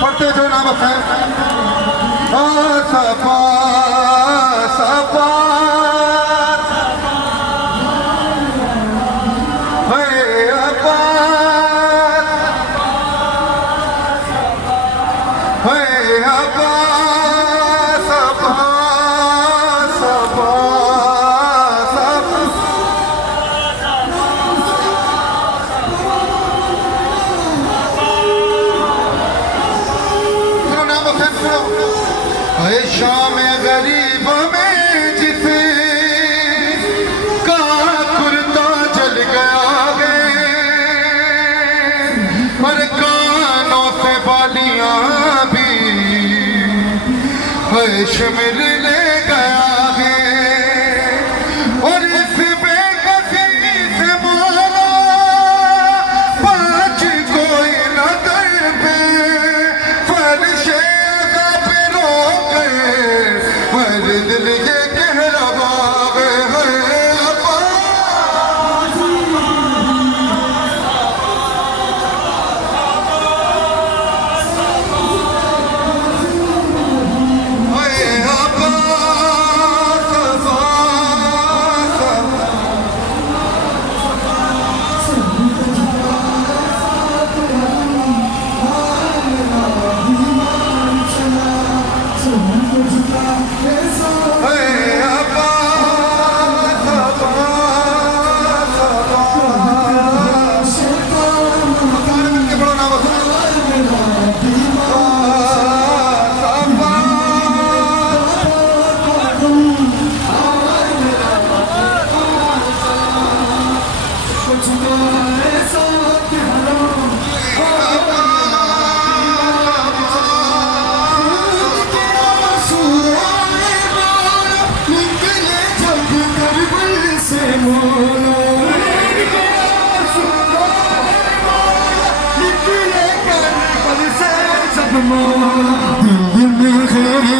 पढ़ते जो नाम है सपा सपा शाम गरीब में जिसे का कुर्ता जल गया है और कानों से बालियां भी शिमर ले गया है और इस बेकसी से मारा पाँच कोई न कर पे फर्शे दिल ये कह रहा है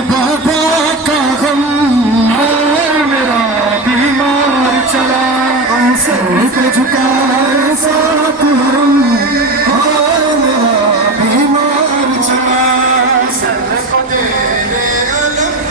बाबा का गम मेरा बीमार चला सर को झुका साथ मेरा बीमार चला सर को तेरे अलग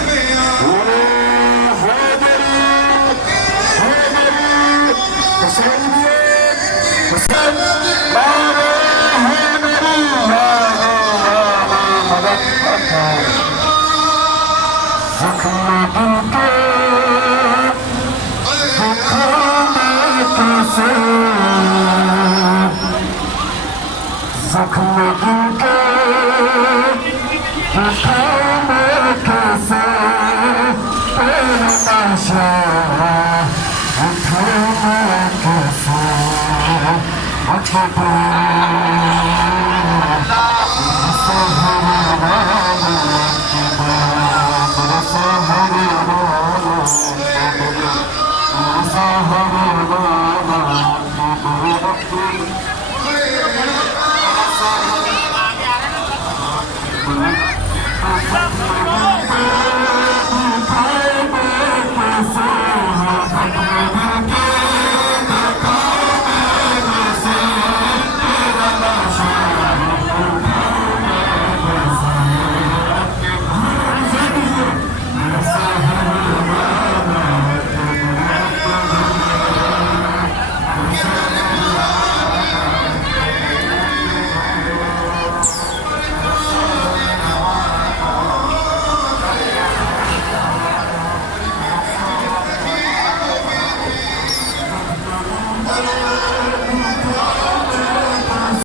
अच्छा